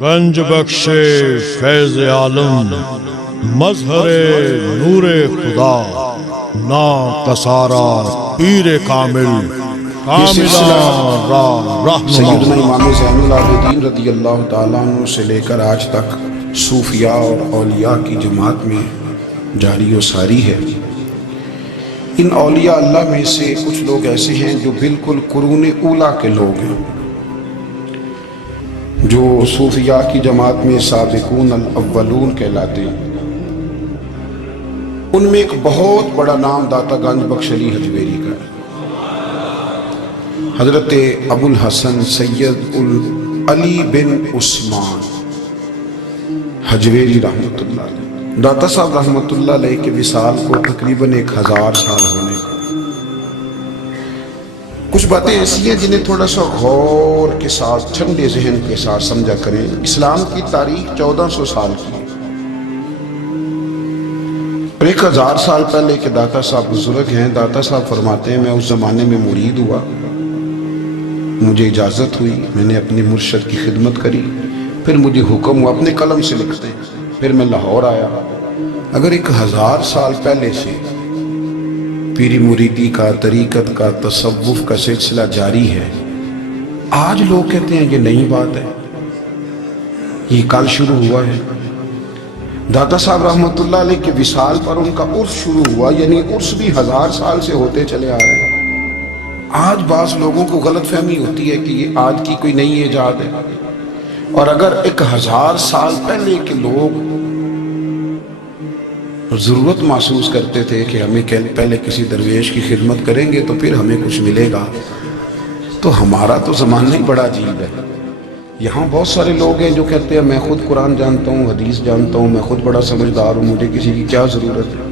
گنج بخش فیض عالم، مظہر نور خدا، نا کسارا پیر کامل، کاملا رہنما۔ سیدنا امام زین العابدین رضی اللہ تعالیٰ عنہ سے لے کر آج تک صوفیاء اور اولیاء کی جماعت میں جاری و ساری ہے۔ ان اولیاء اللہ میں سے کچھ لوگ ایسے ہیں جو بالکل قرون اولیٰ کے لوگ ہیں، جو صوفیاء کی جماعت میں سابقون الاولون کہلاتے ہیں۔ ان میں ایک بہت بڑا نام داتا گنج بخش علی حجویری کا ہے۔ حضرت ابو الحسن سید علی بن عثمان حجویری رحمۃ اللہ علیہ، داتا صاحب رحمۃ اللہ علیہ کے وصال کو تقریباً 1000 سال ہونے کو۔ کچھ باتیں ایسی ہیں جنہیں تھوڑا سا غور کے ساتھ، ٹھنڈے ذہن کے ساتھ سمجھا کریں۔ اسلام کی تاریخ 1400 سال کی ہے، اور 1000 سال پہلے کے داتا صاحب بزرگ ہیں۔ داتا صاحب فرماتے ہیں، میں اس زمانے میں مرید ہوا، مجھے اجازت ہوئی، میں نے اپنے مرشد کی خدمت کری، پھر مجھے حکم ہوا، اپنے قلم سے لکھتے ہیں، پھر میں لاہور آیا۔ اگر 1000 سال پہلے سے پیری مریدی کا، طریقت کا، تصوف کا سلسلہ جاری ہے، آج لوگ کہتے ہیں یہ نئی بات ہے، یہ کل شروع ہوا ہے۔ داتا صاحب رحمۃ اللہ علیہ کے وصال پر ان کا عرس شروع ہوا، یعنی عرس بھی 1000 سال سے ہوتے چلے آ رہے ہیں۔ آج بعض لوگوں کو غلط فہمی ہوتی ہے کہ یہ آج کی کوئی نئی ایجاد ہے، اور اگر 1000 سال پہلے کے لوگ ضرورت محسوس کرتے تھے کہ ہمیں پہلے کسی درویش کی خدمت کریں گے تو پھر ہمیں کچھ ملے گا، تو ہمارا تو زمانہ ہی بڑا عجیب ہے۔ یہاں بہت سارے لوگ ہیں جو کہتے ہیں میں خود قرآن جانتا ہوں، حدیث جانتا ہوں، میں خود بڑا سمجھدار ہوں، مجھے کسی کی کیا ضرورت ہے۔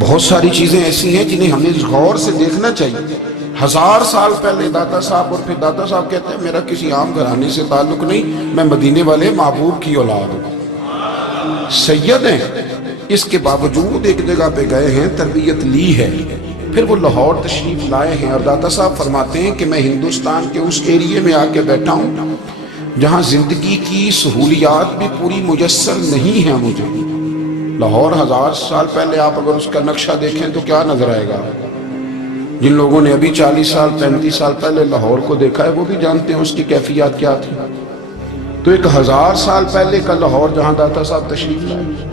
بہت ساری چیزیں ایسی ہیں جنہیں ہمیں غور سے دیکھنا چاہیے۔ 1000 سال پہلے داتا صاحب، اور پھر داتا صاحب کہتے ہیں میرا کسی عام گھرانے سے تعلق نہیں، میں مدینے والے محبوب کی اولاد ہوں، سید ہیں۔ اس کے باوجود ایک جگہ پہ گئے ہیں، تربیت لی ہے، پھر وہ لاہور تشریف لائے ہیں، اور داتا صاحب فرماتے ہیں کہ میں ہندوستان کے اس ایریے میں آ کے بیٹھا ہوں جہاں زندگی کی سہولیات بھی پوری میسر نہیں ہیں مجھے۔ لاہور 1000 سال پہلے آپ اگر اس کا نقشہ دیکھیں تو کیا نظر آئے گا؟ جن لوگوں نے ابھی 40 سال 35 سال پہلے لاہور کو دیکھا ہے وہ بھی جانتے ہیں اس کی کیفیات کیا تھی۔ تو 1000 سال پہلے کا لاہور جہاں داتا صاحب تشریف لائے،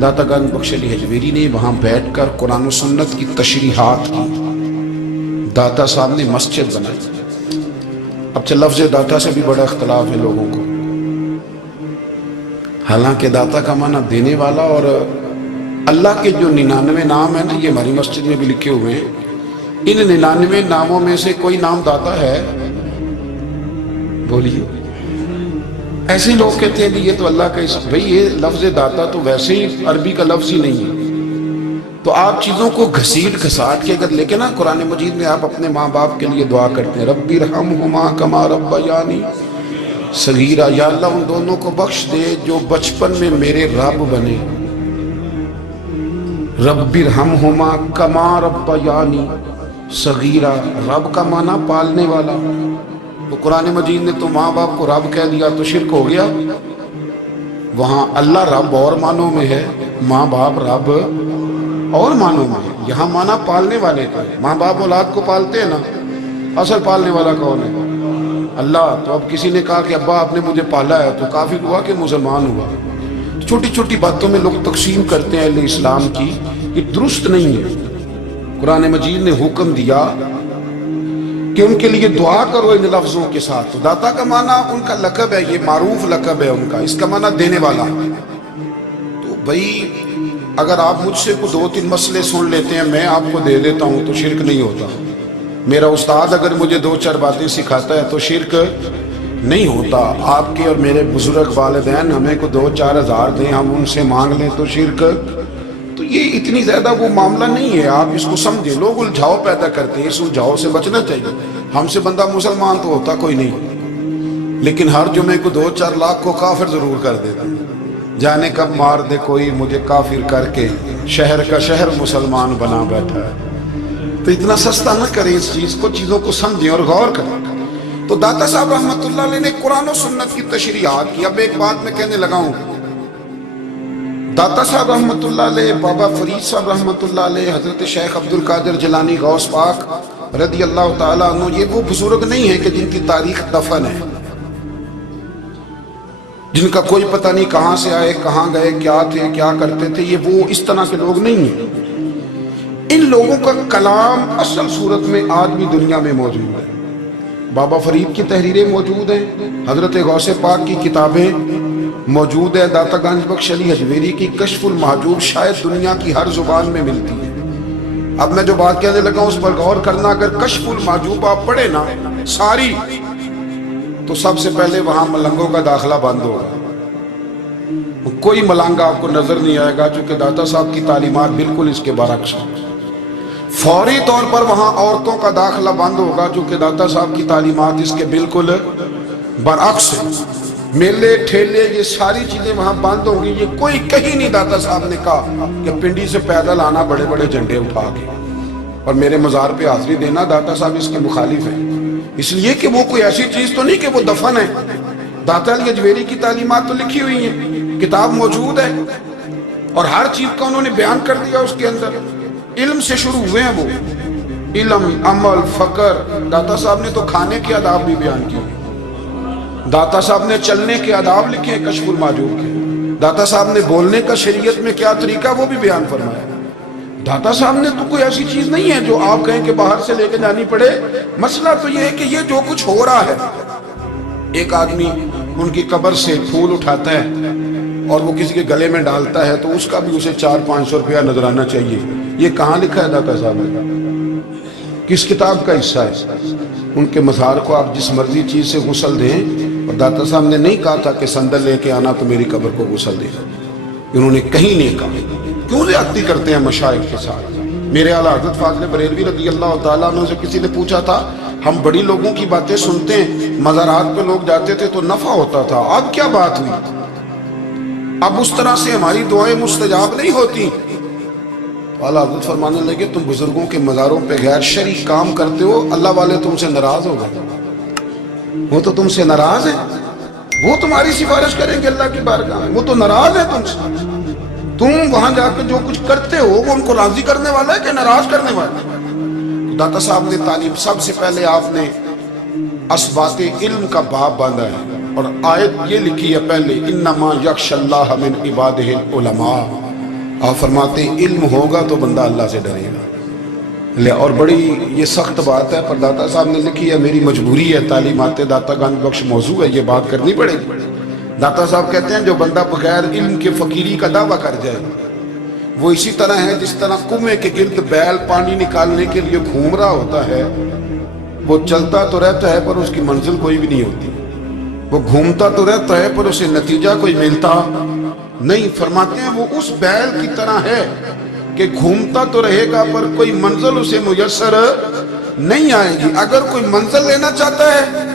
داتا گنج بخش علی حجویری نے وہاں بیٹھ کر قرآن و سنت کی تشریحات کی۔ داتا صاحب نے مسجد بنائی۔ اب لفظ داتا سے بھی بڑا اختلاف ہے لوگوں کو، حالانکہ داتا کا معنی دینے والا، اور اللہ کے جو 99 نام ہیں نا، یہ ہماری مسجد میں بھی لکھے ہوئے ہیں، ان 99 ناموں میں سے کوئی نام داتا ہے؟ بولیے۔ ایسے لوگ کہتے ہیں کہ یہ تو اللہ کا اسم، بھئی یہ لفظ داتا تو ویسے ہی عربی کا لفظ ہی نہیں ہے۔ تو آپ چیزوں کو گھسیٹ گھساٹ کے اگر لے کے نا، قرآن مجید میں آپ اپنے ماں باپ کے لیے دعا کرتے ہیں، ربی ارحمہما کما ربیانی صغیرا، یا اللہ ان دونوں کو بخش دے جو بچپن میں میرے رب بنے۔ ربی ارحمہما کما ربیانی صغیرا، رب کا معنی پالنے والا۔ تو قرآن مجید نے تو ماں باپ کو رب کہہ دیا تو شرک ہو گیا۔ وہاں اللہ رب اور معنوں میں ہے، ماں باپ رب اور معنوں میں ہے۔ یہاں معنی پالنے والے کا ہے، ماں باپ اولاد کو پالتے ہیں نا، اصل پالنے والا کون ہے؟ اللہ۔ تو اب کسی نے کہا کہ ابا آپ نے مجھے پالا ہے، تو کافر ہوا کہ مسلمان ہوا؟ چھوٹی چھوٹی باتوں میں لوگ تقسیم کرتے ہیں اہل اسلام کی، یہ درست نہیں ہے۔ قرآن مجید نے حکم دیا کہ ان کے لیے دعا کرو ان لفظوں کے ساتھ۔ تو داتا کا معنی ان کا لقب ہے، یہ معروف لقب ہے ان کا، اس کا معنی دینے والا۔ تو بھئی اگر آپ مجھ سے کوئی 2-3 مسئلے سن لیتے ہیں، میں آپ کو دے دیتا ہوں تو شرک نہیں ہوتا۔ میرا استاد اگر مجھے 2-4 باتیں سکھاتا ہے تو شرک نہیں ہوتا۔ آپ کے اور میرے بزرگ والدین ہمیں کو 2-4 ہزار دیں، ہم ان سے مانگ لیں تو شرک، تو یہ اتنی زیادہ وہ معاملہ نہیں ہے۔ آپ اس کو سمجھیں، لوگ الجھاؤ پیدا کرتے ہیں، اس الجھاؤ سے بچنا چاہیے۔ ہم سے بندہ مسلمان تو ہوتا کوئی نہیں، لیکن ہر جمعے کو 2-4 لاکھ کو کافر ضرور کر دیتا، جانے کب مار دے کوئی مجھے کافر کر کے، شہر کا شہر مسلمان بنا بیٹھا ہے۔ تو इतना सस्ता न करें इस चीज को, चीजों को समझें और गौर करें। तो दाता साहब रहमतुल्लाह अलैह ने कुरान और सुन्नत की तशरीहात की। अब एक बात मैं कहने लगा हूं, दाता साहब रहमतुल्लाह अलैह, बाबा फरीद साहब रहमतुल्लाह अलैह, हजरत शेख अब्दुल कादिर जिलानी गौस पाक रदी अल्लाह ताला अन्हु, ये वो बुजुर्ग नहीं है कि जिनकी तारीख दफन है, जिनका कोई पता नहीं कहां से आए, कहां गए, क्या थे, क्या करते थे। ये वो इस तरह के लोग नहीं हैं। इन लोगों का कलाम असल सूरत में आज भी दुनिया में मौजूद है। बाबा फरीद की तहरीरें मौजूद हैं, हजरत गौसे पाक की किताबें मौजूद है, दाता गंज बख्श अली हजवेरी की कश्फुल महजूब शायद दुनिया की हर जुबान में मिलती है। अब मैं जो बात कहने लगा उस पर गौर करना। अगर कश्फुल महजूब आप पढ़े ना सारी, तो सबसे पहले वहां मलंगों का दाखिला बंद होगा। कोई मलंगा आपको नजर नहीं आएगा, क्योंकि दाता साहब की तालीमात बिल्कुल इसके बरक्स हैं। फौरी तौर पर वहां औरतों का दाखिला बंद होगा, क्योंकि दाता साहब की तालीमात इसके बिल्कुल बरक्स है। मेले ठेले ये सारी चीजें वहां बंद होंगी। ये कोई कहीं नहीं दाता साहब ने कहा कि पिंडी से पैदल आना बड़े बड़े झंडे उठा के और मेरे मजार पे हाजिरी देना। दाता साहब इसके मुखालिफ है, इसलिए कि वो कोई ऐसी चीज तो नहीं कि वो दफन है। दाता अली हजवेरी की तालीमात तो लिखी हुई है, किताब मौजूद है और हर चीज का उन्होंने बयान कर दिया उसके अंदर। इल्म से शुरू हुए हैं वो, इल्म, अमल, फकर। दाता साहब ने तो खाने के आदाब भी बयान किए, दाता साहब ने चलने के आदाब लिखे हैं कश्फुल माजूब के, दाता साहब ने बोलने का शरीयत में क्या तरीका वो भी बयान फरमाया। दाता साहब ने तो कोई ऐसी चीज नहीं है जो आप कहें कि बाहर से लेके जानी पड़े। मसला तो ये है कि ये जो कुछ हो रहा है, एक आदमी उनकी कब्र से फूल उठाता है और वो किसी के गले में डालता है, तो उसका भी उसे 400-500 रुपया नजराना चाहिए। ये कहाँ लिखा है दाता साहब ने? किस किताब का हिस्सा है? उनके मज़ार को आप जिस मर्जी चीज से गुसल दें, और दाता साहब ने नहीं कहा था कि संदल लेके आना तो मेरी कब्र को गुसल देना, इन्होंने कहीं नहीं कहा। क्यों ज़्यादती करते हैं मशाइख के साथ? मेरे आला हज़रत फाज़िल बरेलवी रज़ी अल्लाह ताला अन्हु से किसी ने पूछा था, हम बड़ी लोगों की बातें सुनते हैं, मज़ारात पे लोग जाते थे तो नफा होता था, अब क्या बात हुई? अब उस तरह से हमारी दुआएं मुस्तजाब नहीं होती। तो आला हज़रत फरमाने लगे, तुम बुजुर्गों के मज़ारों पे गैर शरई काम करते हो, अल्लाह वाले तुमसे नाराज हो गए। वो तो तुमसे नाराज है, वो तुम्हारी सिफारिश करेंगे अल्लाह की बारगाह में, वो तो नाराज है तुमसे। तुम वहां जाकर जो कुछ करते हो वो उनको राजी करने वाला है कि नाराज करने वाला है? तो दाता साहब ने तालीम, सबसे पहले आपने असबाते इल्म का बाब बांधा है और आयत ये लिखी है पहले, इन्नमा यख्शल्लाह मिन इबादिहिल उलमा। आप फरमाते इल्म होगा तो बंदा अल्लाह से डरेगा। और बड़ी ये सख्त बात है, पर दाता साहब ने लिखी है, मेरी मजबूरी है, तालीमात दाता गंज बख्श मौजू है, ये बात करनी पड़ेगी। दाता साहब कहते हैं, जो बंदा बगैर इल्म के फकीरी का दावा कर जाए वो इसी तरह है जिस तरह कुएं के गिर्द बैल पानी निकालने के लिए घूम रहा होता है। वो चलता तो रहता है पर उसकी मंजिल कोई भी नहीं होती, वो घूमता तो रहता है पर उसे नतीजा कोई मिलता नहीं। फरमाते हैं वो उस बैल की तरह है कि घूमता तो रहेगा पर कोई मंजिल उसे मुयस्सर नहीं आएगी। अगर कोई मंजिल लेना चाहता है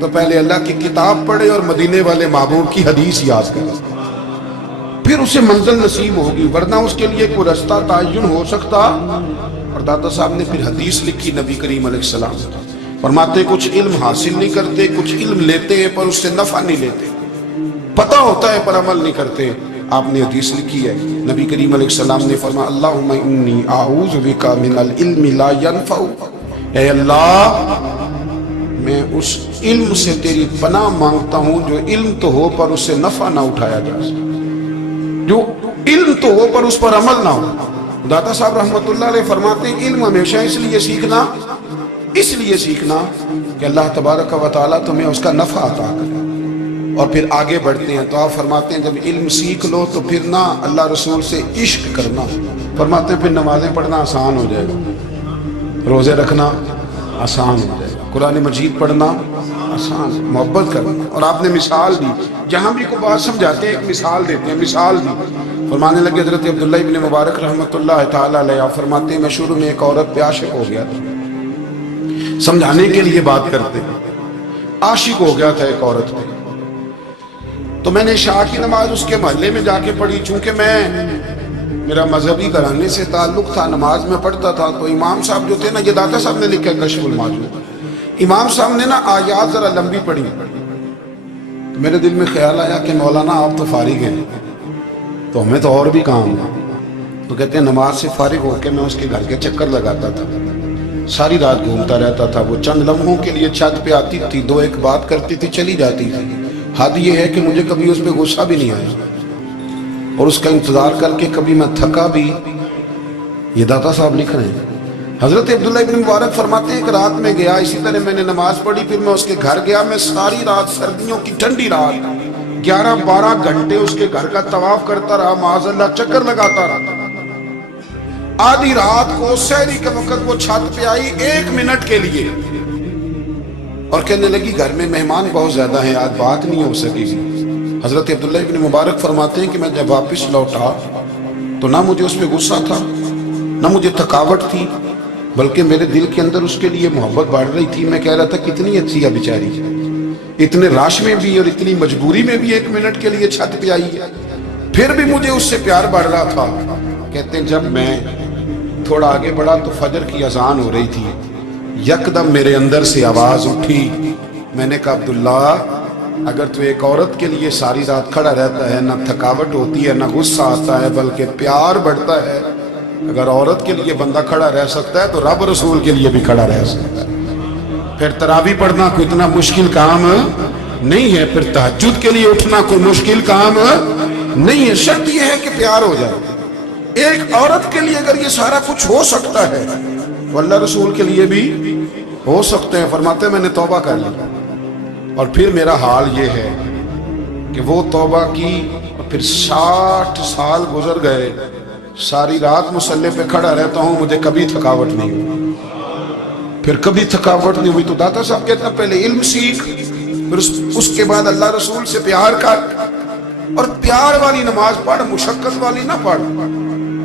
तो पहले अल्लाह की किताब पढ़े और मदीने वाले महबूब की हदीस याद करे, फिर उसे मंजिल नसीब होगी, वरना उसके लिए कोई रास्ता तायुन हो सकता। और दाता साहब ने फिर हदीस लिखी नबी करीम अलैहिस्सलाम, फरमाते कुछ इल्म हासिल नहीं करते, कुछ इल्म लेते हैं पर उससे नफा नहीं लेते, पता होता है पर अमल नहीं करते। आपने हदीस लिखी है, नबी करीम अलैहिस्सलाम ने फरमाया, अल्लाहुम्मा इन्नी आऊज़ु बिका मिनल इल्मि ला यनफ़उ, ऐ अल्लाह मैं उस इल्म से तेरी पनाह मांगता हूं जो इल्म तो हो पर उससे नफा ना उठाया जा सके, जो इल्म तो हो पर उस पर अमल ना हो। दाता साहब रहमतुल्लाह अलैह फरमाते हैं, इल्म हमेशा इसलिए सीखना कि अल्लाह तबारक व तआला तुम्हें उसका नफा अता करे। और फिर आगे बढ़ते हैं तो आप फरमाते हैं, जब इल्म सीख लो तो फिर ना अल्लाह रसूल से इश्क करना, फरमाते हैं फिर नमाजें पढ़ना आसान हो जाएगा, रोजे रखना आसान हो जाएगा, कुरान मजीद पढ़ना आसान, मोहब्बत करना। और आपने मिसाल दी, जहाँ भी कोई बात समझाते हैं एक मिसाल देते हैं, मिसाल दी। फरमाने लगे हज़रत अब्दुल्लाह इब्न मुबारक रहमतुल्लाह ताला अलैह, फरमाते हैं मैं शुरू में एक औरत पे आशिक हो गया था, समझाने के लिए बात करते हैं, आशिक हो गया था एक औरत पे, तो मैंने इशा की नमाज उसके मोहल्ले में जाके पढ़ी। चूंकि मैं میرا مذہبی گھرانے سے تعلق تھا، نماز میں پڑھتا تھا، تو امام صاحب جو تھے نا، یہ داتا صاحب نے لکھا ہے کشف المعجوب، امام صاحب نے نا آیات ذرا لمبی پڑھی، تو میرے دل میں خیال آیا کہ مولانا آپ تو فارغ ہیں، تو ہمیں تو اور بھی کام ہے۔ تو کہتے ہیں نماز سے فارغ ہو کے میں اس کے گھر کے چکر لگاتا تھا، ساری رات گھومتا رہتا تھا، وہ چند لمحوں کے لیے چھت پہ آتی تھی، دو ایک بات کرتی تھی، چلی جاتی تھی۔ حد یہ ہے کہ مجھے کبھی اس پہ غصہ بھی نہیں آیا، اور اس کا انتظار کر کے کبھی میں تھکا بھی۔ یہ داتا صاحب لکھ رہے ہیں۔ حضرت عبداللہ ابن مبارک فرماتے ہیں کہ رات میں گیا، اسی طرح میں نے نماز پڑھی، پھر میں اس کے گھر گیا، میں ساری رات، سردیوں کی ٹھنڈی رات 11-12 گھنٹے اس کے گھر کا طواف کرتا رہا، معاذ اللہ چکر لگاتا رہا۔ آدھی رات کو سحری کے وقت وہ چھت پہ آئی 1 منٹ کے لیے، اور کہنے لگی گھر میں مہمان بہت زیادہ ہیں، آج بات نہیں ہو سکے گی۔ حضرت عبداللہ ابن مبارک فرماتے ہیں کہ میں جب واپس لوٹا تو نہ مجھے اس پہ غصہ تھا، نہ مجھے تھکاوٹ تھی، بلکہ میرے دل کے اندر اس کے لیے محبت بڑھ رہی تھی۔ میں کہہ رہا تھا کتنی اچھی ہے بیچاری، اتنے راش میں بھی اور اتنی مجبوری میں بھی 1 منٹ کے لیے چھت پہ آئی ہے، پھر بھی مجھے اس سے پیار بڑھ رہا تھا۔ کہتے ہیں جب میں تھوڑا آگے بڑھا تو فجر کی اذان ہو رہی تھی، یکدم میرے اندر سے آواز اٹھی، میں نے کہا عبداللہ اگر تو ایک عورت کے لیے ساری رات کھڑا رہتا ہے، نہ تھکاوٹ ہوتی ہے، نہ غصہ آتا ہے، بلکہ پیار بڑھتا ہے، اگر عورت کے لیے بندہ کھڑا رہ سکتا ہے تو رب رسول کے لیے بھی کھڑا رہ سکتا ہے۔ پھر تراویح پڑھنا کوئی اتنا مشکل کام نہیں ہے، پھر تہجد کے لیے اٹھنا کوئی مشکل کام نہیں ہے، شرط یہ ہے کہ پیار ہو جائے۔ ایک عورت کے لیے اگر یہ سارا کچھ ہو سکتا ہے تو اللہ رسول کے لیے بھی ہو سکتے ہیں۔ فرماتے ہیں میں نے توبہ کر لی، اور پھر میرا حال یہ ہے کہ وہ توبہ کی، اور پھر 60 سال گزر گئے، ساری رات مصلی پہ کھڑا رہتا ہوں، مجھے کبھی تھکاوٹ نہیں ہوئی، پھر کبھی تھکاوٹ نہیں ہوئی۔ تو داتا صاحب کہتے ہیں پہلے علم سیکھ، پھر اس کے بعد اللہ رسول سے پیار کر، اور پیار والی نماز پڑھ، مشقت والی نہ پڑھ،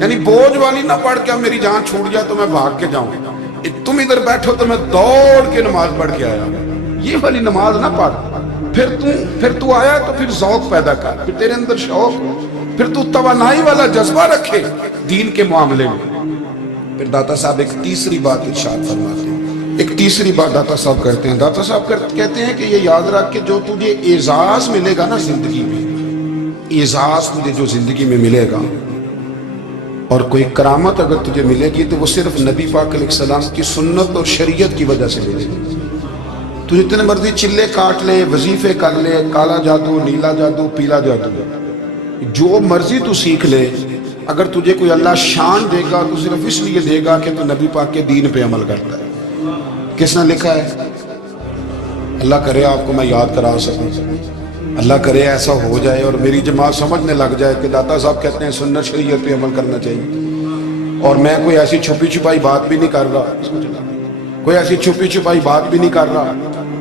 یعنی بوجھ والی نہ پڑھ کہ اب میری جان چھوٹ جائے تو میں بھاگ کے جاؤں، تم ادھر بیٹھو تو میں دوڑ کے نماز پڑھ کے آیا، یہ والی نماز نہ پڑھ۔ پھر تو آیا تو پھر ذوق پیدا کر، پھر تیرے اندر شوق ہو، پھر تو توانائی والا جذبہ رکھے دین کے معاملے میں۔ پھر داتا صاحب ایک تیسری بات ارشاد فرماتے ہیں، ایک تیسری بات داتا صاحب کرتے ہیں۔ داتا صاحب کہتے ہیں کہ یہ یاد رکھ کہ جو تجھے اعزاز ملے گا نا زندگی میں، اعزاز تجھے جو زندگی میں ملے گا، اور کوئی کرامت اگر تجھے ملے گی تو وہ صرف نبی پاک علیہ السلام کی سنت اور شریعت کی وجہ سے ملے گی۔ تو جتنے مرضی چلے کاٹ لے، وظیفے کر لے، کالا جادو، نیلا جادو، پیلا جادو، جو مرضی تو سیکھ لے، اگر تجھے کوئی اللہ شان دے گا تو صرف اس لیے دے گا کہ تو نبی پاک کے دین پہ عمل کرتا ہے۔ کس نے لکھا ہے؟ اللہ کرے آپ کو میں یاد کرا سکوں، اللہ کرے ایسا ہو جائے اور میری جماعت سمجھنے لگ جائے کہ داتا صاحب کہتے ہیں سنت شریعت پہ عمل کرنا چاہیے، اور میں کوئی ایسی چھپی چھپائی بات بھی نہیں کر رہا، کوئی ایسی چھپی چھپائی بات بھی نہیں کر رہا۔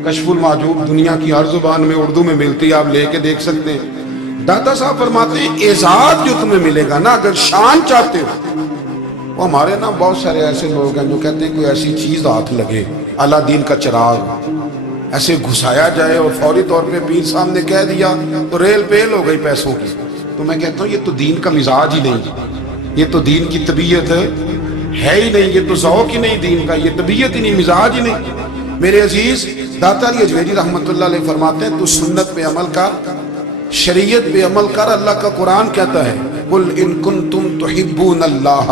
کشف المعجوب دنیا کی ہر زبان میں اردو میں ملتی ہے، آپ لے کے دیکھ سکتے ہیں۔ داتا صاحب فرماتے ہیں اعزاز جو تمہیں ملے گا نا، اگر شان چاہتے ہو، وہ ہمارے نا بہت سارے ایسے لوگ ہیں جو کہتے ہیں کوئی ایسی چیز ہاتھ لگے، اللہ دین کا چراغ ایسے گھسایا جائے اور فوری طور پہ پیر صاحب نے کہہ دیا تو ریل پیل ہو گئی پیسوں کی۔ تو میں کہتا ہوں یہ تو دین کا مزاج ہی نہیں، یہ تو دین کی طبیعت ہے ہی نہیں، یہ تو ذوق ہی نہیں دین کا، یہ طبیعت ہی نہیں، مزاج ہی نہیں۔ میرے عزیز داتا علی اجمیری رحمۃ اللہ علیہ فرماتے ہیں تو سنت پہ عمل کر، شریعت پہ عمل کر۔ اللہ کا قرآن کہتا ہے قل ان کنتم تحبون اللہ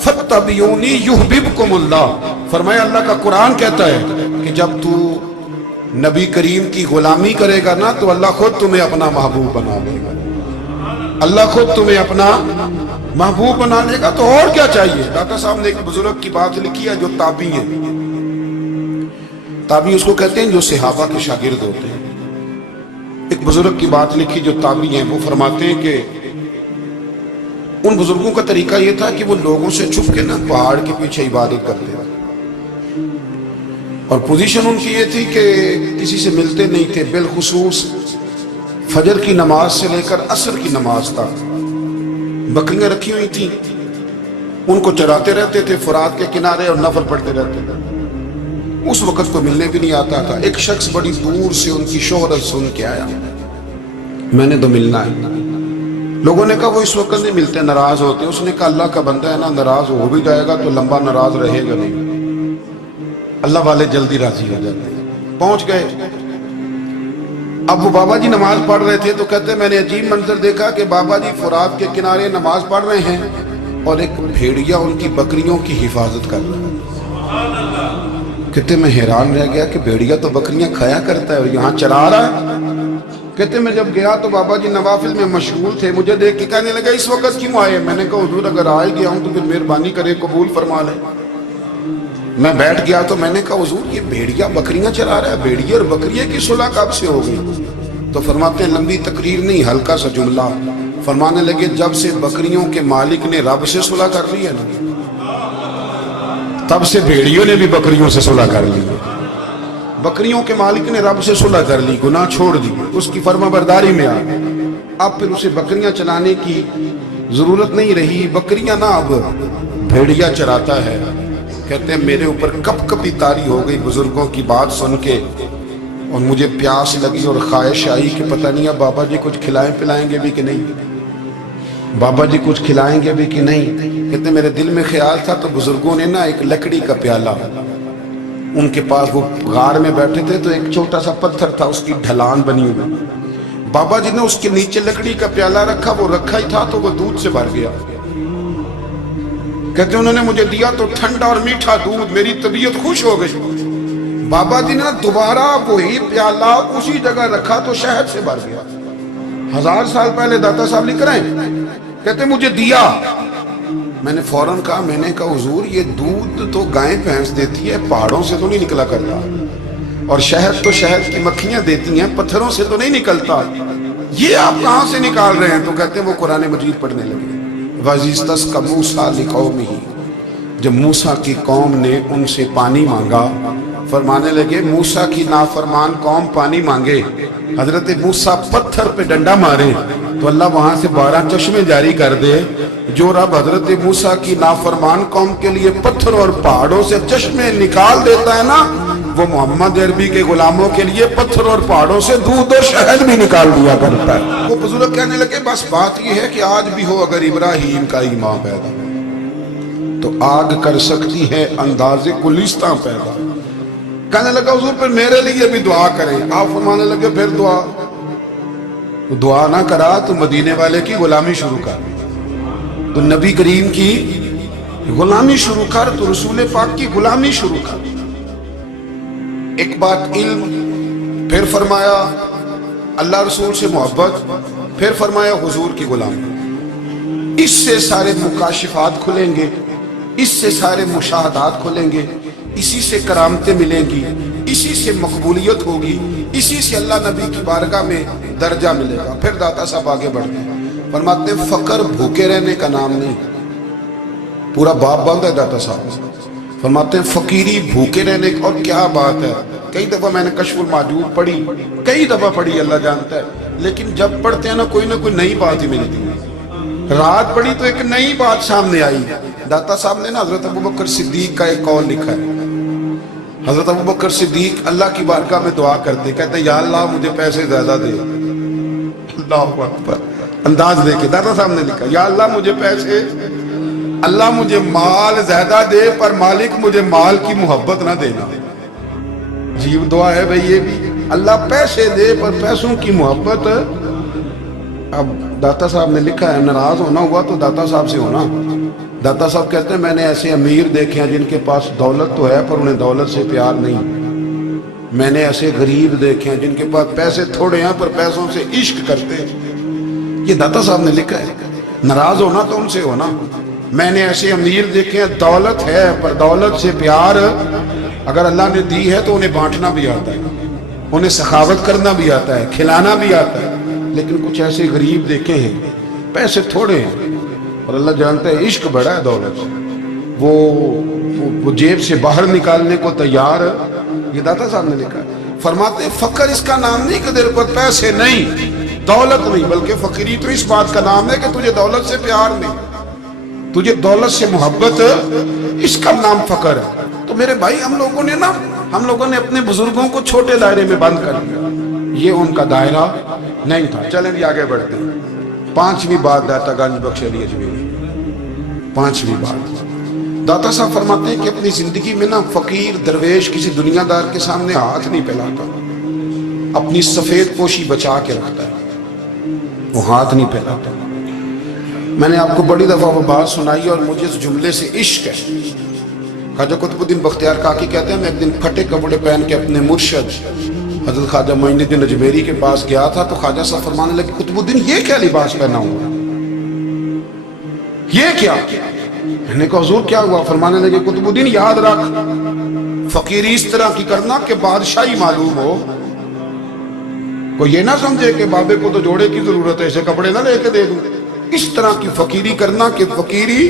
فاتبعونی یحببکم اللہ۔ فرمایا اللہ کا قرآن کہتا ہے کہ جب تو نبی کریم کی غلامی کرے گا نا تو اللہ خود تمہیں اپنا محبوب بنا لے گا، اللہ خود تمہیں اپنا محبوب بنا لے گا۔ تو اور کیا چاہیے؟ داتا صاحب نے ایک بزرگ کی بات لکھی ہے جو تابعی ہیں، تابعی اس کو کہتے ہیں جو صحابہ کے شاگرد ہوتے ہیں۔ ایک بزرگ کی بات لکھی جو تابعی ہیں، وہ فرماتے ہیں کہ ان بزرگوں کا طریقہ یہ تھا کہ وہ لوگوں سے چھپ کے نا پہاڑ کے پیچھے عبادت کرتے تھے، اور پوزیشن ان کی یہ تھی کہ کسی سے ملتے نہیں تھے، بالخصوص فجر کی نماز سے لے کر عصر کی نماز تک بکریاں رکھی ہوئی تھیں، ان کو چراتے رہتے تھے فرات کے کنارے اور نفل پڑھتے رہتے تھے۔ اس وقت کو ملنے بھی نہیں آتا تھا۔ ایک شخص بڑی دور سے ان کی شہرت سن کے آیا، میں نے تو ملنا ہے۔ लोगों ने कहा वो इस वक्त नहीं मिलते, नाराज होते। उसने कहा अल्लाह का बंदा है ना, नाराज हो भी जाएगा तो लंबा नाराज रहेगा नहीं, अल्लाह वाले जल्दी राजी हो जाते हैं। पहुंच गए। अब वो बाबा जी नमाज पढ़ रहे थे तो कहते मैंने अजीब मंजर देखा कि बाबा जी फुरात के किनारे नमाज पढ़ रहे हैं और एक भेड़िया उनकी बकरियों की हिफाजत कर रहा है। कहते मैं हैरान रह गया कि भेड़िया तो बकरियां खाया करता है और यहाँ चरा रहा है। कहते मैं जब गया तो बाबा जी नवाफिल में मशगूल थे, मुझे देख के कहने लगा इस वक्त क्यों आए? मैंने कहा हुजूर अगर आ गया हूं तो फिर मेहरबानी करे कबूल फरमा ले। मैं बैठ गया तो मैंने कहा हुजूर ये भेड़िया बकरियां चरा रहा है, भेड़िया और बकरिया की सुलह कब से हो गई? तो फरमाते हैं लंबी तकरीर नहीं, हल्का सा जुमला। फरमाने लगे जब से बकरियों के मालिक ने रब से सुलह कर ली है ना, तब से भेड़ियों ने भी बकरियों से सुलह कर ली है। बकरियों के मालिक ने रब से सुलह कर ली, गुनाह छोड़ दी, उसकी फर्माबरदारी में आ गए। अब फिर उसे बकरियां चलाने की जरूरत नहीं रही, बकरियां ना अब भेड़िया चराता है। कहते हैं मेरे ऊपर कप कपी तारी हो गई बुजुर्गों की बात सुन के, और मुझे प्यास लगी और ख्वाहिश आई कि पता नहीं अब बाबा जी कुछ खिलाएं पिलाएंगे भी कि नहीं, बाबा जी कुछ खिलाएंगे भी कि नहीं। कहते मेरे दिल में ख्याल था तो बुजुर्गों ने ना एक लकड़ी का प्याला, उनके पास वो गार में बैठे थे तो एक छोटा सा पत्थर था, उसकी ढलान बनी हुई, बाबा जी ने उसके नीचे लकड़ी का प्याला रखा, वो रखा ही था तो वो दूध से भर गया। कहते उन्होंने मुझे दिया तो ठंडा और मीठा दूध, मेरी तबीयत खुश हो गई। बाबा जी ने दोबारा वही प्याला उसी जगह रखा तो शहद से भर गया। 1000 साल पहले दाता साहब लिख रहे हैं, कहते मुझे दिया। मैंने फौरन कहा, मैंने कहा हुजूर ये दूध तो गाय भैंस देती है, पहाड़ों से तो नहीं निकला करता, और शहद तो शहद की मक्खियां देती हैं, पत्थरों से तो नहीं निकलता, ये आप कहां से निकाल रहे हैं? तो कहते हैं वो कुरान मजीद पढ़ने लगे। वज़ीस्तस का मूसा लिकौमिही, जब मूसा की कौम ने उनसे पानी मांगा, फरमाने लगे मूसा की नाफरमान कौम पानी मांगे, हजरत मूसा पत्थर पे डंडा मारे तो अल्लाह वहां से 12 चश्मे जारी कर दे। जो रब हजरत मूसा की नाफरमान कौम के लिए पत्थर और पहाड़ों से चश्मे निकाल देता है ना, वो मोहम्मद अरबी के गुलामों के लिए पत्थर और पहाड़ों से दूध और शहद भी निकाल दिया करता है। वो बुजुर्ग कहने लगे बस बात यह है कि आज भी हो अगर इब्राहिम का ईमान पैदा तो आग कर सकती है अंदाजे गुलिस्तां पैदा। कहने लगा हुजूर फिर मेरे लिए भी दुआ करें। आप फरमाने लगे फिर दुआ, तो दुआ ना करा तो मदीने वाले की गुलामी शुरू कर, तो नबी करीम की गुलामी शुरू कर, तो रसूल पाक की गुलामी शुरू कर। एक बात इल्म, फिर फरमाया अल्लाह रसूल से मोहब्बत, फिर फरमाया हुजूर की गुलामी। इससे सारे मुकाशिफात खुलेंगे, इससे सारे मुशाहदात खुलेंगे, इसी से करामतें मिलेंगी, इसी से मकबूलियत होगी, इसी से अल्लाह नबी की बारगाह में दर्जा मिलेगा। फिर दाता साहब आगे बढ़ते हैं, फरमाते फकर भूखे रहने का नाम नहीं, पूरा बाप बंद है दाता साहब। फरमाते फकीरी भूखे रहने की, और क्या बात है। कई दफा मैंने कशफुल माजूद पढ़ी, कई दफा पढ़ी, अल्लाह जानता है, लेकिन जब पढ़ते हैं ना कोई नई बात ही मिलती है। रात पढ़ी तो एक नई बात सामने आई। दाता साहब ने ना हजरत अबू बकर सिद्दीक का एक कौल लिखा है। हजरत अबू बकर सिद्दीक अल्लाह की बारगाह में दुआ करते, कहते या अल्लाह मुझे पैसे ज्यादा दे। अल्लाहू अकबर, अंदाज देके दाता साहब ने लिखा, या अल्लाह मुझे पैसे, अल्लाह मुझे माल ज्यादा दे पर मालिक मुझे माल की मोहब्बत ना देना। जीव दुआ है भाई ये भी, अल्लाह पैसे दे पर पैसों की मोहब्बत। अब दाता साहब ने लिखा है नाराज होना हुआ तो दाता साहब से होना। दाता साहब कहते हैं मैंने ऐसे अमीर देखे हैं जिनके पास दौलत तो है पर उन्हें दौलत से प्यार नहीं। मैंने ऐसे गरीब देखे हैं जिनके पास पैसे थोड़े हैं पर पैसों से इश्क करते हैं। ये दाता साहब ने लिखा है। नाराज होना तो उनसे होना। मैंने ऐसे अमीर देखे हैं दौलत है पर दौलत से प्यार, अगर अल्लाह ने दी है तो उन्हें बांटना भी आता है, उन्हें सखावत करना भी आता है, खिलाना भी आता है। लेकिन कुछ ऐसे गरीब देखे हैं पैसे थोड़े हैं और अल्लाह जानता है इश्क बड़ा है दौलत, वो जेब से बाहर निकालने को तैयार। ये दाता साहब ने लिखा है। फरमाते फकर इसका नाम नहीं कि तेरे पास पैसे नहीं, दौलत नहीं, बल्कि फकीरी तो इस बात का नाम है कि तुझे दौलत से प्यार नहीं, तुझे दौलत से मोहब्बत, इसका नाम फकर है। तो मेरे भाई हम लोगों ने अपने बुजुर्गों को छोटे दायरे में बंद कर दिया, ये उनका दायरा नहीं था। चलें भी आगे बढ़ते हैं। पांचवी बात दाता गंज बख्श अली अजमेरी, पांचवी बात दाता साहब फरमाते हैं कि अपनी जिंदगी में ना फकीर दरवेश किसी दुनियादार के सामने हाथ नहीं फैलाता, अपनी सफेद पोशी बचा के रखता है, वो हाथ नहीं फैलाता। मैंने आपको बड़ी दफा वो बात सुनाई और मुझे इस जुमले से इश्क है। ख्वाजा कुतुबुद्दीन बख्तियार काकी कहते हैं मैं एक दिन फटे कपड़े पहन के अपने मुर्शद हजरत ख्वाजा मोइनुद्दीन अजमेरी के पास गया था, तो ख्वाजा साहब फरमाने लगे कुतुबुद्दीन ये क्या लिबास पहना हुआ, ये क्या? मैंने कहा हुजूर क्या हुआ? फरमाने लगे कुतुबुद्दीन याद रख, फकीरी इस तरह की करना कि बादशाही मालूम हो, कोई ये ना समझे कि बाबे को तो जोड़े की जरूरत है, ऐसे कपड़े ना लेके दे दूं। इस तरह की फकीरी करना कि फकीरी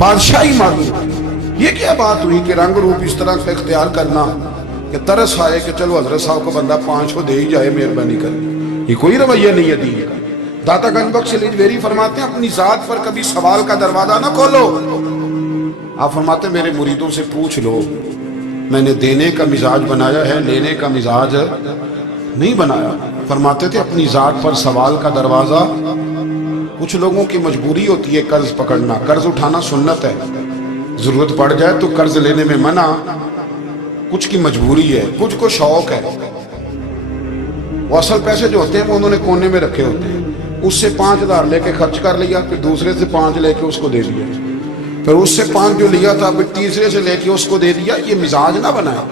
बादशाही मालूम। ये क्या बात हुई कि रंग रूप इस तरह का इख्तियार करना कि तरस आए कि चलो हजरत साहब को बंदा 500 दे ही जाए, मेहरबानी कर। ये कोई रवैया नहीं है दीन का। दाता गंज बख्श अली अजमेरी फरमाते हैं अपनी जात पर कभी सवाल का दरवाजा ना खोलो। आप फरमाते हैं मेरे मुरीदों से पूछ लो, मैंने देने का मिजाज बनाया है, लेने का मिजाज नहीं बनाया। फरमाते थे अपनी जात पर सवाल का दरवाजा, कुछ लोगों की मजबूरी होती है कर्ज पकड़ना, कर्ज उठाना सुन्नत है, जरूरत पड़ जाए तो कर्ज लेने में मना, कुछ की मजबूरी है, कुछ को शौक है। वो असल पैसे जो होते हैं वो उन्होंने कोने में रखे होते हैं, उससे 5000 लेके खर्च कर लिया, फिर दूसरे से 5 लेके उसको दे दिया, फिर उससे 5 जो लिया था फिर तीसरे से लेके उसको दे दिया। ये मिजाज ना बनाए।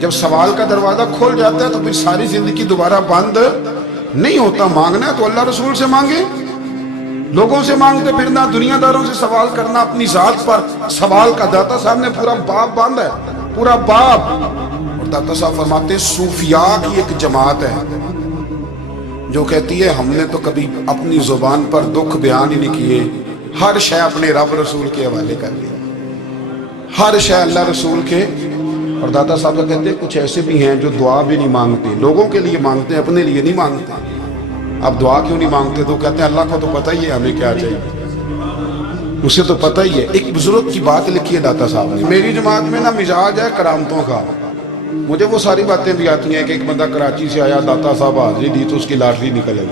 जब सवाल का दरवाजा खोल जाता है तो फिर सारी जिंदगी दोबारा बंद नहीं होता। मांगना है तो अल्लाह रसूल से मांगे, लोगों से मांगते फिरना, दुनियादारों से सवाल करना, अपनी जात पर सवाल का। दाता साहब ने पूरा बाब बांधा है, पूरा बाब। और दाता साहब फरमाते सूफिया की एक जमात है जो कहती है हमने तो कभी अपनी जुबान पर दुख बयान ही नहीं किए, हर शय अपने रब रसूल के हवाले कर दिया, हर शय अल्लाह रसूल के। और दाता साहब कहते हैं कुछ ऐसे भी हैं जो दुआ भी नहीं मांगते, लोगों के लिए मांगते हैं, अपने लिए नहीं मांगते। आप दुआ क्यों नहीं मांगते? तो कहते हैं अल्लाह को तो पता ही है हमें क्या चाहिए, उसे तो पता ही है। एक बुजुर्ग की बात लिखी है दाता साहब ने, मेरी जमात में ना मिजाज है करामतों का। मुझे वो सारी बातें भी आती हैं कि एक बंदा कराची से आया, दाता साहब हाजिरी दी तो उसकी लाटरी निकल आई,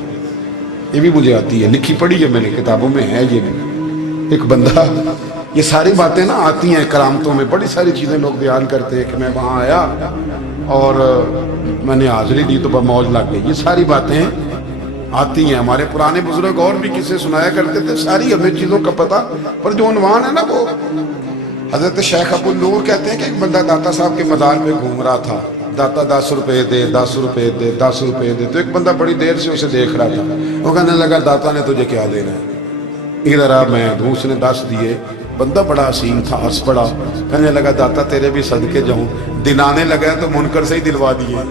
ये भी मुझे आती है, लिखी पढ़ी है मैंने, किताबों में है ये भी। एक बंदा, ये सारी बातें ना आती हैं करामतों में, बड़ी सारी चीज़ें लोग बयान करते हैं कि मैं वहाँ आया और मैंने हाजिरी दी तो मौज लग गई। ये सारी बातें आती हैं। हमारे पुराने बुजुर्ग और भी किस्से सुनाया करते थे, सारी हमें चीज़ों का पता, पर जो उन्वान है ना वो। हजरत शेख अब्दुल नूर कहते हैं कि एक बंदा दाता साहब के मज़ार पे घूम रहा था, दाता 10 रुपए दे, 10 रुपए दे, 10 रुपए दे। तो एक बंदा बड़ी देर से उसे देख रहा था, वो कहने लगा दाता ने तुझे क्या देना है, इधर आ मैं दूँ। उसने 10 दिए। बंदा बड़ा हसीन था, हंस पड़ा, कहने लगा दाता तेरे भी सदके जाऊँ। दिन आने लगा तो मुनकर से ही दिलवा दिए,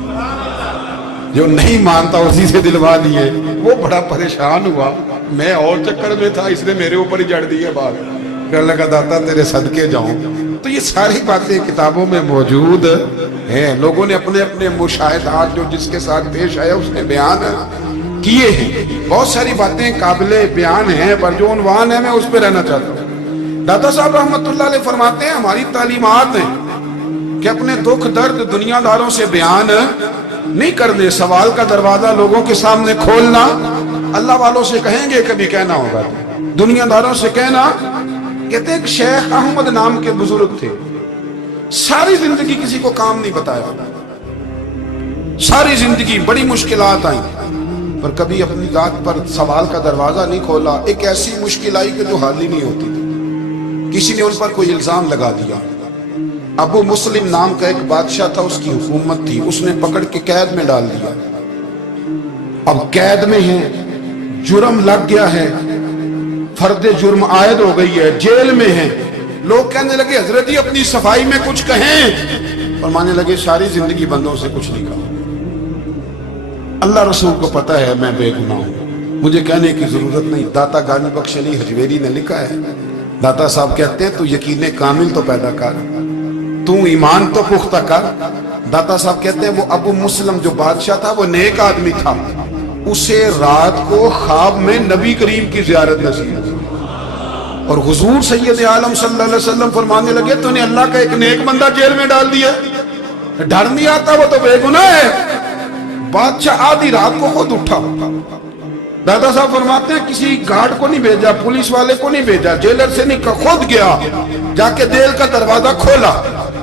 जो नहीं मानता उसी से दिलवा दिए। वो बड़ा परेशान हुआ, मैं और चक्कर में था, इसने मेरे ऊपर ही जड़ दिए बात। कहने लगा दाता तेरे सदके जाऊं। तो ये सारी बातें किताबों में मौजूद हैं, लोगों ने अपने अपने मुशाहिदात जो जिसके साथ पेश आया उसने बयान किए हैं। बहुत सारी बातें काबिले बयान हैं, पर जो उन्वान है मैं उस पर रहना चाहता हूँ। दाता साहब रहमतुल्लाह अलैह फरमाते हैं हमारी तालीमात हैं कि अपने दुख दर्द दुनियादारों से बयान नहीं करने, सवाल का दरवाजा लोगों के सामने खोलना। अल्लाह वालों से कहेंगे कभी कहना होगा, दुनियादारों से कहना। कहते हैं शेख अहमद नाम के बुजुर्ग थे, सारी जिंदगी किसी को काम नहीं बताया, सारी जिंदगी बड़ी मुश्किलात आई, पर कभी अपनी जात पर सवाल का दरवाजा नहीं खोला। एक ऐसी मुश्किल आई कि जो हल ही नहीं होती थी। किसी ने उन पर कोई इल्जाम लगा दिया। अबू मुस्लिम नाम का एक बादशाह था, उसकी हुकूमत थी, उसने पकड़ के कैद में डाल दिया। अब कैद में है, जुर्म लग गया है, फर्दे जुर्म आयद हो गई है, जेल में है। लोग कहने लगे हजरत जी अपनी सफाई में कुछ कहें, और मानने लगे सारी जिंदगी बंदों से कुछ नहीं कहा, अल्लाह रसूल को पता है मैं बेगुनाह हूं, मुझे कहने की जरूरत नहीं। दाता गंज बख्श अली अजमेरी ने लिखा है, दाता साहब कहते हैं तू यकीन कामिल तो पैदा कर, तू ईमान तो पुख्ता कर। दाता साहब कहते हैं वो अबू मुस्लिम जो बादशाह था वो नेक आदमी था, उसे रात को ख्वाब में नबी करीम की जियारत नसीब हुई, और हुजूर सैयद आलम सल्लल्लाहु अलैहि वसल्लम फरमाने लगे तूने अल्लाह का एक नेक बंदा जेल में डाल दिया, डर नहीं आता, वो तो बेगुनाह है। बादशाह आधी रात को खुद उठा, दादा साहब फरमाते हैं किसी गार्ड को नहीं भेजा, पुलिस वाले को नहीं भेजा, जेलर से नहीं, खुद गया, जाके जेल का दरवाजा खोला,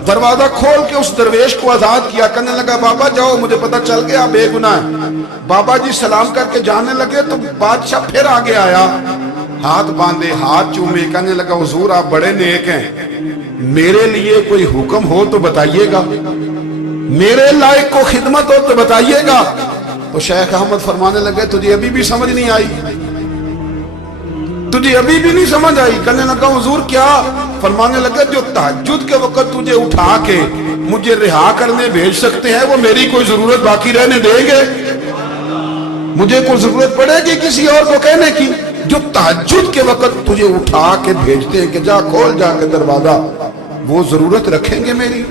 दरवाजा खोल के उस दरवेश को आजाद किया। कहने लगा बाबा जाओ, मुझे पता चल गया आप बेगुनाह है। बाबा जी सलाम करके जाने लगे तो बादशाह फिर आगे आया, हाथ बांधे, हाथ चूमे, कहने लगा हुजूर आप बड़े नेक हैं, मेरे लिए कोई हुक्म हो तो बताइएगा, मेरे लायक को खिदमत हो तो बताइएगा। तो शेख अहमद फरमाने लगे तुझे अभी भी समझ नहीं आई, तुझे अभी भी नहीं समझ आई। कहने लगा हुजूर क्या? फरमाने लगे जो तहज्जुद के वक्त तुझे उठा के मुझे रिहा करने भेज सकते हैं वो मेरी कोई जरूरत बाकी रहने देंगे? मुझे कोई जरूरत पड़ेगी किसी और को कहने की? जो तहज्जुद के वक्त तुझे उठा के भेजते हैं कि जा खोल जाके दरवाजा, वो जरूरत रखेंगे मेरी?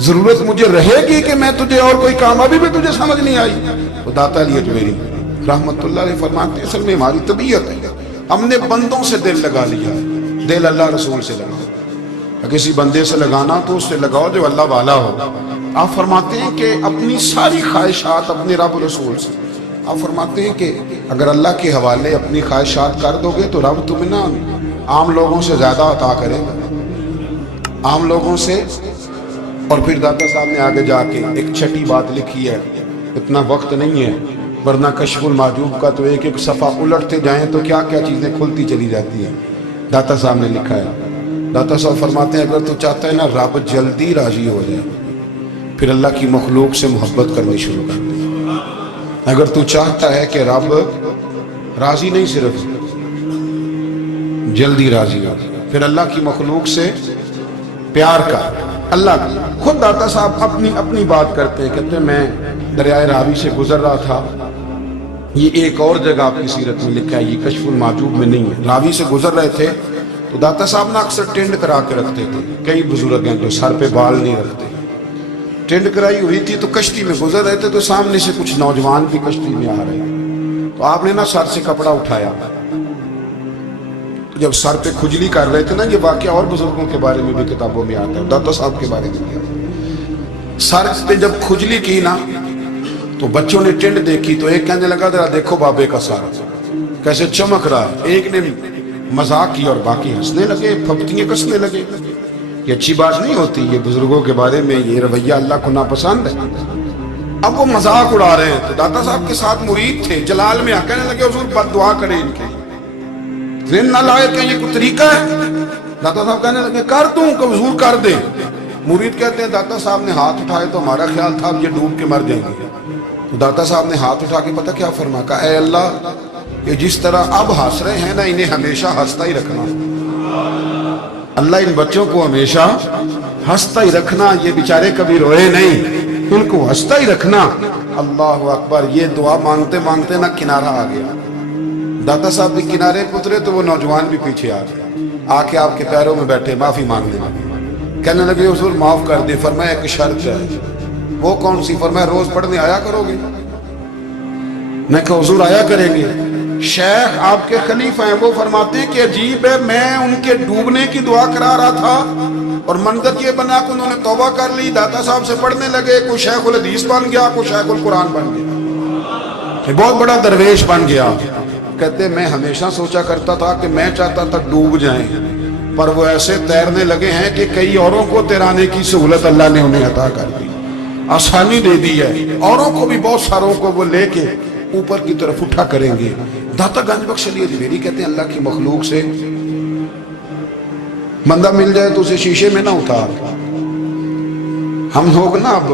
जरूरत मुझे रहेगी कि मैं तुझे और कोई काम? अभी भी तुझे समझ नहीं आई? तो दाता अली अजमेरी रहमतुल्लाह अलैह फरमाते हैं असल में हमारी तबीयत है, हमने बंदों से दिल लगा लिया है, दिल अल्लाह रसूल से लगा। किसी बंदे से लगाना तो उससे लगाओ जो अल्लाह वाला हो। आप फरमाते हैं कि अपनी सारी ख्वाहिशात अपने रब रसूल से, आप फरमाते हैं कि अगर अल्लाह के हवाले अपनी ख्वाहिशात कर दोगे तो रब तुम्हें ना आम लोगों से ज्यादा अता करेगा, आम लोगों से। और फिर दाता साहब ने आगे जाके एक छठी बात लिखी है, इतना वक्त नहीं है वरना कश्फुल माजूब का तो एक एक सफ़ा उलटते जाएं तो क्या क्या चीज़ें खुलती चली जाती हैं। दाता साहब ने लिखा है, दाता साहब फरमाते हैं अगर तू चाहता है ना रब जल्दी राजी हो जाए, फिर अल्लाह की मखलूक से मोहब्बत करनी शुरू कर दे। अगर तू चाहता है कि रब राजी नहीं सिर्फ जल्दी राजी हो, फिर अल्लाह की मखलूक से प्यार कर। अल्लाह खुद दाता साहब अपनी बात करते हैं, कहते हैं मैं दरियाए रावी से गुजर रहा था, ये एक और जगह आपकी सीरत में लिखा है, ये कश्फुल माजूब में नहीं है। रावी से गुजर रहे थे तो दाता साहब ना अक्सर टेंड करा के रखते थे, कई बुजुर्ग हैं जो सर पे बाल नहीं रखते, टेंड कराई हुई थी तो कश्ती में गुजर रहे थे तो सामने से कुछ नौजवान भी कश्ती में आ रहे हैं, तो आपने ना सर से कपड़ा उठाया, जब सर पे खुजली कर रहे थे ना, ये वाकया और बुजुर्गों के बारे में भी किताबों में आता है, दाता साहब के बारे में भी आता है। सर पे जब खुजली की ना तो बच्चों ने टेंड देखी तो एक कहने लगा जरा देखो बाबे का सर कैसे चमक रहा है, एक ने मजाक की और बाकी हंसने लगे, फब्तियां कसने लगे। ये अच्छी बात नहीं होती, ये बुजुर्गों के बारे में ये रवैया अल्लाह को नापसंद है। अब वो मजाक उड़ा रहे हैं तो दाता साहब के साथ मुरीद थे, जलाल में कहने लगे हुजूर बद्दुआ करें इनके, दिन ना लाए क्या ये कोई तरीका है? दाता साहब कहने लगे कर दूं कि हुजूर कर दे। मुरीद कहते हैं दाता साहब ने हाथ उठाए तो हमारा ख्याल था अब ये डूब के मर जाएंगे, तो दाता साहब ने हाथ उठा के पता क्या फरमाया, कहा ऐ अल्लाह ये जिस तरह अब हंस रहे हैं ना इन्हें हमेशा हंसता ही रखना, अल्लाह इन बच्चों को हमेशा हंसता ही रखना, ये बेचारे कभी रोए नहीं, इनको हंसता ही रखना। अल्लाह अकबर। ये दुआ मांगते मांगते ना किनारा आ गया, दाता साहब भी किनारे पे उतरे तो वो नौजवान भी पीछे आ गए, आके आपके पैरों में बैठे माफी मांगने लगे, कहने लगे हुजूर माफ कर दे। फरमाया एक शर्त है। वो कौन सी? फरमाया रोज पढ़ने आया करोगे? मैं कहा हुजूर आया करेंगे। शेख आपके खलीफा हैं, वो फरमाते हैं कि अजीब है, मैं उनके डूबने की दुआ करा रहा था और मंजर ये बना कि उन्होंने तौबा कर ली, दाता साहब से पढ़ने लगे, कोई शेखुल हदीस बन गया, कोई शेखुल कुरान बन गया, बहुत बड़ा दरवेश बन गया। कहते मैं हमेशा सोचा करता था कि मैं चाहता था डूब जाएं, पर वो ऐसे तैरने लगे हैं कि कई औरों को तैराने की सहूलत अल्लाह ने उन्हें अता कर दी, आसानी दे दी है, औरों को भी बहुत सारों को वो लेके ऊपर की तरफ उठा करेंगे। दाता गंज बख्श अली अजमेरी कहते हैं अल्लाह की मखलूक से बंदा मिल जाए तो उसे शीशे में ना उतार। हम लोग ना अब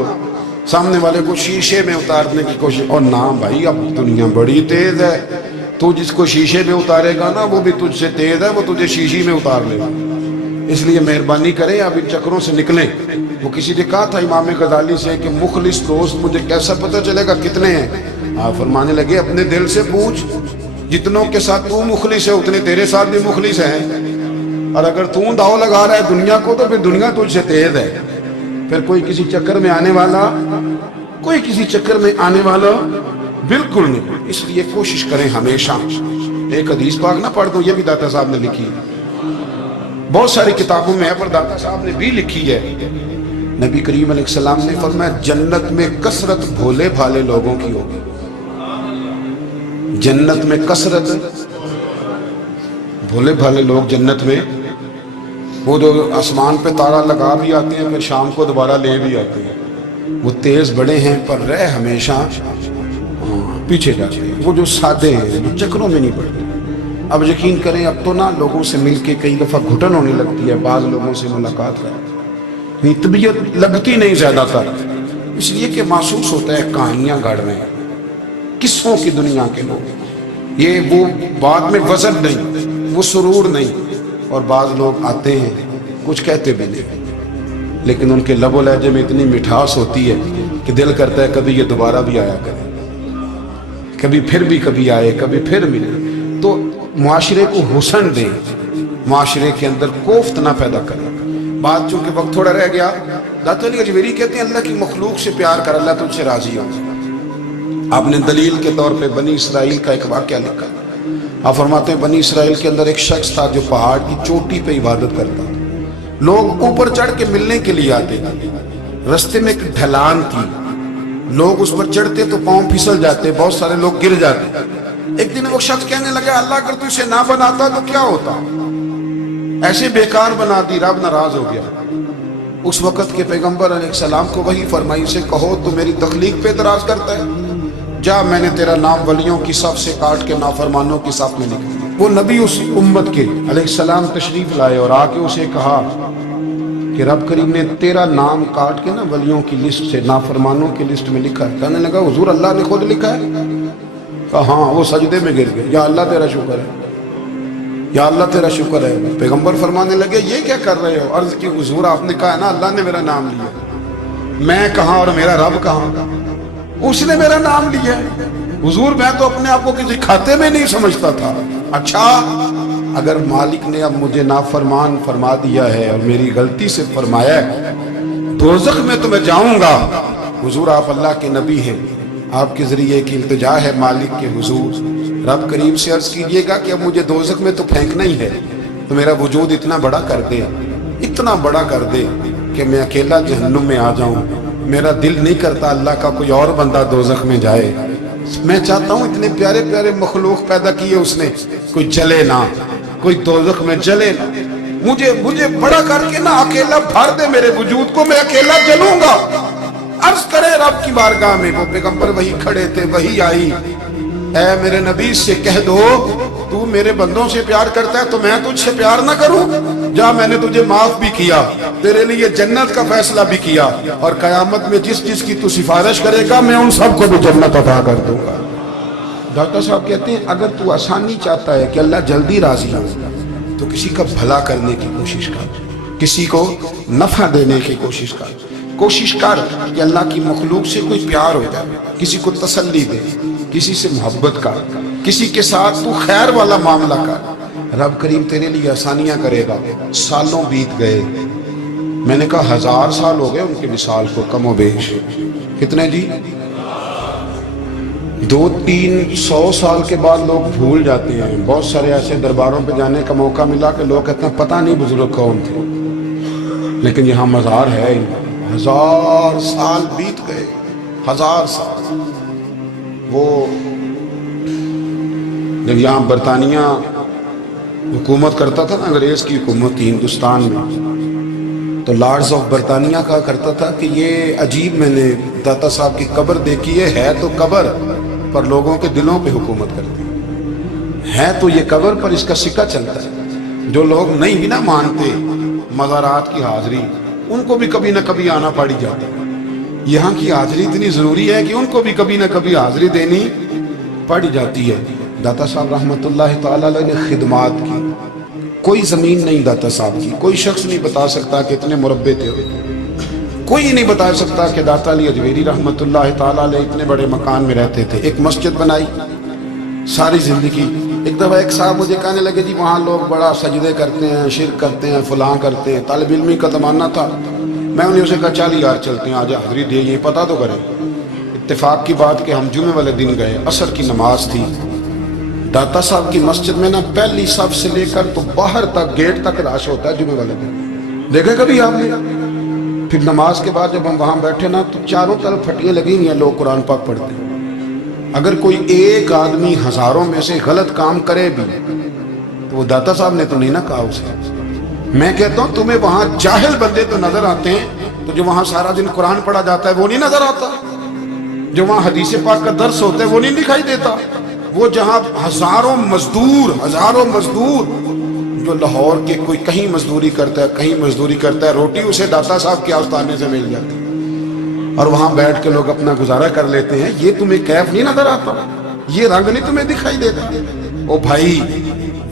सामने वाले को शीशे में उतारने की कोशिश, और ना भाई अब दुनिया बड़ी तेज है, तू जिसको शीशे में उतारेगा ना वो भी तुझसे तेज है, वो तुझे शीशी में उतार लेगा। इसलिए मेहरबानी करें अब इन चक्रों से निकलें। वो किसी ने कहा था इमाम गजाली से कि मुखलिस दोस्त मुझे कैसा पता चलेगा कितने हैं? आप फरमाने लगे अपने दिल से पूछ, जितनों के साथ तू मुखलिस है उतने तेरे साथ भी मुखलिस हैं, और अगर तू दाव लगा रहा है दुनिया को तो फिर दुनिया तुझसे तेज है। फिर कोई किसी चक्कर में आने वाला, कोई किसी चक्कर में आने वाला बिल्कुल नहीं। इसलिए कोशिश करें हमेशा, एक हदीस पाक ना पढ़ दो, ये भी दाता साहब ने लिखी है, बहुत सारी किताबों में है, पर दाता साहब ने भी लिखी है। नबी करीम अलैहिस्सलाम ने फरमाया जन्नत में कसरत भोले भाले लोगों की होगी, जन्नत में कसरत, भोले भाले लोग जन्नत में, वो जो आसमान पे तारा लगा भी आते हैं फिर शाम को दोबारा ले भी आते हैं, वो तेज बड़े हैं पर रह हमेशा पीछे जाते हैं। वो जो सादे हैं, जो चक्रों में नहीं पड़ते। अब यकीन करें, अब तो ना लोगों से मिलके कई दफ़ा घुटन होने लगती है, बाज़ लोगों से मुलाकात कर तबीयत लगती नहीं ज़्यादातर, इसलिए कि महसूस होता है कहानियाँ गढ़ रहे हैं, किस्सों की दुनिया के लोग। ये वो बाद में वज़न नहीं, वो सुरूर नहीं। और बाज़ लोग आते हैं कुछ कहते भी नहीं, लेकिन उनके लबो लहजे में इतनी मिठास होती है कि दिल करता है कभी ये दोबारा भी आया करे, कभी फिर भी कभी आए, कभी फिर मिले। तो मुआशरे को हुस्न दे, मुआशरे के अंदर कोफ्त ना पैदा करे। बात चूंकि वक्त थोड़ा रह गया, दाता अली अजमेरी कहते हैं अल्लाह की मखलूक से प्यार कर, अल्लाह तुझसे राजी हो। आपने दलील के तौर पे बनी इसराइल का एक वाक़या लिखा। आप फरमाते हैं बनी इसराइल के अंदर एक शख्स था जो पहाड़ की चोटी पे इबादत करता था। लोग ऊपर चढ़ के मिलने के लिए आते थे। रस्ते में एक ढलान थी, लोग उस पर चढ़ते तो पांव फिसल जाते, बहुत सारे लोग गिर जाते। एक दिन वो शख्स कहने लगा, अल्लाह अगर तू इसे ना बनाता तो क्या होता, ऐसे बेकार बना दी, रब नाराज हो गया। उस वक्त के पैगंबर अलैहिस्सलाम को वही फरमाई से कहो तो मेरी तख्लीक पे एतराज करता है, जा मैंने तेरा नाम वलियों की सफ से काट के नाफरमानों की सफ में लिख दिया। वो नबी उस उम्मत के अलैहिस्सलाम तशरीफ लाए और आके उसे कहा कि रब करीम ने तेरा नाम काट के ना वलियों की लिस्ट से नाफरमानों की लिस्ट में लिखा है। कहने लगा हुजूर अल्लाह ने खुद लिखा है? कहा हाँ। वो सजदे में गिर गए, या अल्लाह तेरा शुक्र है, या अल्लाह तेरा शुक्र है। पैगंबर फरमाने लगे ये क्या कर रहे हो? अर्ज की हुजूर आपने कहा ना अल्लाह ने मेरा नाम लिया, मैं कहाँ और मेरा रब कहाँ? उसने मेरा नाम लिया। हुजूर मैं तो अपने आप को किसी खाते में नहीं समझता था। अच्छा, अगर मालिक ने अब मुझे नाफरमान फरमा दिया है और मेरी गलती से फरमाया है, दोज़ख में तो मैं जाऊंगा। हुजूर आप अल्लाह के नबी हैं, आपके जरिए की इल्तिजा है मालिक के हुजूर, रब करीम से अर्ज कीजिएगा कि अब मुझे दोज़ख में तो फेंकना ही है, तो मेरा वजूद इतना बड़ा कर दे, इतना बड़ा कर दे कि मैं अकेला जहन्नुम में आ जाऊं। मेरा दिल नहीं करता अल्लाह का कोई और बंदा दोज़ख में जाए। मैं चाहता हूं इतने प्यारे प्यारे मखलूक पैदा किए उसने, कोई जले ना, कोई दोज़ख में जले ना। मुझे बड़ा करके ना अकेला भर दे मेरे वजूद को, मैं अकेला जलूंगा। अर्ज करे रब की बारगाह में। वो पैगंबर वही खड़े थे, वही आई, ऐ मेरे नबी से कह दो तू मेरे बंदों से प्यार करता है तो मैं तुझसे प्यार ना करूं? जा मैंने तुझे माफ भी किया, तेरे लिए जन्नत का फैसला भी किया, और कयामत में जिस जिस की तू सिफारिश करेगा मैं उन सबको भी जन्नत अता कर दूंगा। डॉक्टर साहब कहते हैं अगर तू आसानी चाहता है कि अल्लाह जल्दी राजी हो तो किसी का भला करने की कोशिश कर, किसी को नफा देने की कोशिश कर कि अल्लाह की मखलूक से कोई प्यार हो जाए, किसी को तसल्ली दे, किसी से मोहब्बत कर, किसी के साथ तू खैर वाला मामला कर। रब करीम तेरे लिए आसानियां करेगा। सालों बीत गए, मैंने कहा 1000 साल हो गए उनके विसाल को कमो बेश। कितने जी? 200-300 साल के बाद लोग भूल जाते हैं। बहुत सारे ऐसे दरबारों पे जाने का मौका मिला कि लोग कहते हैं पता नहीं बुजुर्ग कौन थे, लेकिन यहाँ मज़ार है। 1000 साल बीत गए, 1000 साल। वो जब यहाँ बरतानिया हुकूमत करता था ना, अंग्रेज की हुकूमत थी हिंदुस्तान में, तो लॉर्ड्स ऑफ बरतानिया कहा करता था कि ये अजीब, मैंने दाता साहब की कब्र देखी है तो कब्र पर लोगों के दिलों पे हुकूमत करती है तो ये कब्र पर इसका सिक्का चलता है। जो लोग नहीं भी ना मानते मज़ारात की हाजिरी, उनको भी कभी ना कभी आना पड़ ही जाता है। यहाँ की हाजिरी इतनी ज़रूरी है कि उनको भी कभी ना कभी हाजिरी देनी पड़ जाती है। दाता साहब रहमतुल्लाह तआला अलैह ने खिदमात की, कोई ज़मीन नहीं दाता साहब की। कोई शख्स नहीं बता सकता कि इतने मुरब्बे थे, कोई नहीं बता सकता कि दाता अली अजमेरी रहमतुल्लाह तआला अलैह इतने बड़े मकान में रहते थे। एक मस्जिद बनाई सारी ज़िंदगी। एक दफ़ा एक साहब मुझे कहने लगे जी वहाँ लोग बड़ा सजदे करते हैं, शिरक करते हैं, फलां करते हैं। तालिब इल्मी का ज़माना था। मैं उन्हें उसे कहा चल यार चलते हैं, आज हाज़िरी दे, ये पता तो करें। इत्तेफाक की बात कि हम जुमे वाले दिन गए, असर की नमाज थी। दाता साहब की मस्जिद में ना पहली सफ से लेकर तो बाहर तक गेट तक रश होता है जुमे वाले दिन। देखे कभी आपने? फिर नमाज के बाद जब हम वहाँ बैठे ना तो चारों तरफ फटियाँ लगी हुई हैं, लोग कुरान पाक पढ़ते हैं। اگر کوئی ایک آدمی ہزاروں میں سے غلط کام کرے بھی تو وہ داتا صاحب نے تو نہیں نہ کہا اسے. میں کہتا ہوں تمہیں وہاں جاہل بندے تو نظر آتے ہیں, تو جو وہاں سارا دن قرآن پڑھا جاتا ہے وہ نہیں نظر آتا, جو وہاں حدیث پاک کا درس ہوتا ہے وہ نہیں دکھائی دیتا, وہ جہاں ہزاروں مزدور جو لاہور کے کوئی کہیں مزدوری کرتا ہے کہیں مزدوری کرتا ہے, روٹی اسے داتا صاحب کے آستانے سے مل جاتی ہے اور وہاں بیٹھ کے لوگ اپنا گزارا کر لیتے ہیں. یہ تمہیں کیف نہیں نظر آتا, یہ رنگ نہیں تمہیں دکھائی دیتا؟ او بھائی,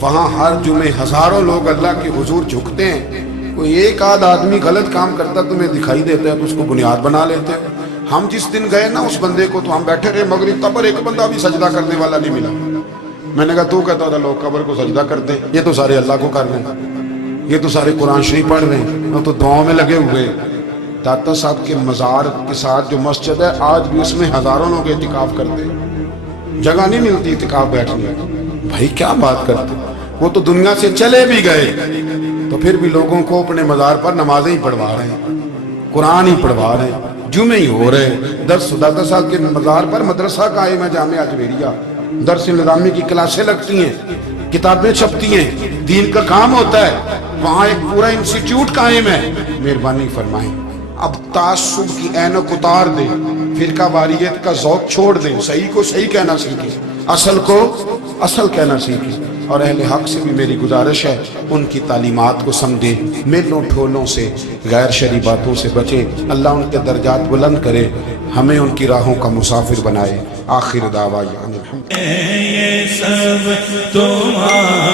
وہاں ہر جمعے ہزاروں لوگ اللہ کے حضور جھکتے ہیں, کوئی ایک آدھ آدمی غلط کام کرتا تمہیں دکھائی دیتا ہے تو اس کو بنیاد بنا لیتے ہیں. ہم جس دن گئے نا اس بندے کو, تو ہم بیٹھے رہے مغرب تک, پر ایک بندہ بھی سجدہ کرنے والا نہیں ملا. میں نے کہا تو کہتا تھا لوگ قبر کو سجدہ کرتے ہیں, یہ تو سارے اللہ کو کر رہے ہیں, یہ تو سارے قرآن شریف پڑھ رہے ہیں, وہ تو دعاؤں میں لگے ہوئے. داتا صاحب کے مزار کے ساتھ جو مسجد ہے آج بھی اس میں ہزاروں لوگ اعتکاف کرتے ہیں, جگہ نہیں ملتی اعتکاف بیٹھنے. بھائی کیا بات کرتے, وہ تو دنیا سے چلے بھی گئے تو پھر بھی لوگوں کو اپنے مزار پر نمازیں ہی پڑھوا رہے ہیں, قرآن ہی پڑھوا رہے ہیں, جمعے ہی ہو رہے ہیں. درس داتا صاحب کے مزار پر مدرسہ قائم ہے جامعہ اجمیریہ, درس نظامی کی کلاسیں لگتی ہیں, کتابیں چھپتی ہیں, دین کا کام ہوتا ہے, وہاں ایک پورا انسٹیٹیوٹ قائم ہے. مہربانی فرمائیں اب تعصب کی اینک اتار دیں, فرقہ واریت کا ذوق چھوڑ دیں, صحیح کو صحیح کہنا سیکھیں, اصل کو اصل کہنا سیکھیں. اور اہل حق سے بھی میری گزارش ہے ان کی تعلیمات کو سمجھیں, میلوں ٹھولوں سے غیر شرعی باتوں سے بچیں. اللہ ان کے درجات بلند کرے, ہمیں ان کی راہوں کا مسافر بنائے. آخر دعویٰ الحمد. یہ سب تمہارا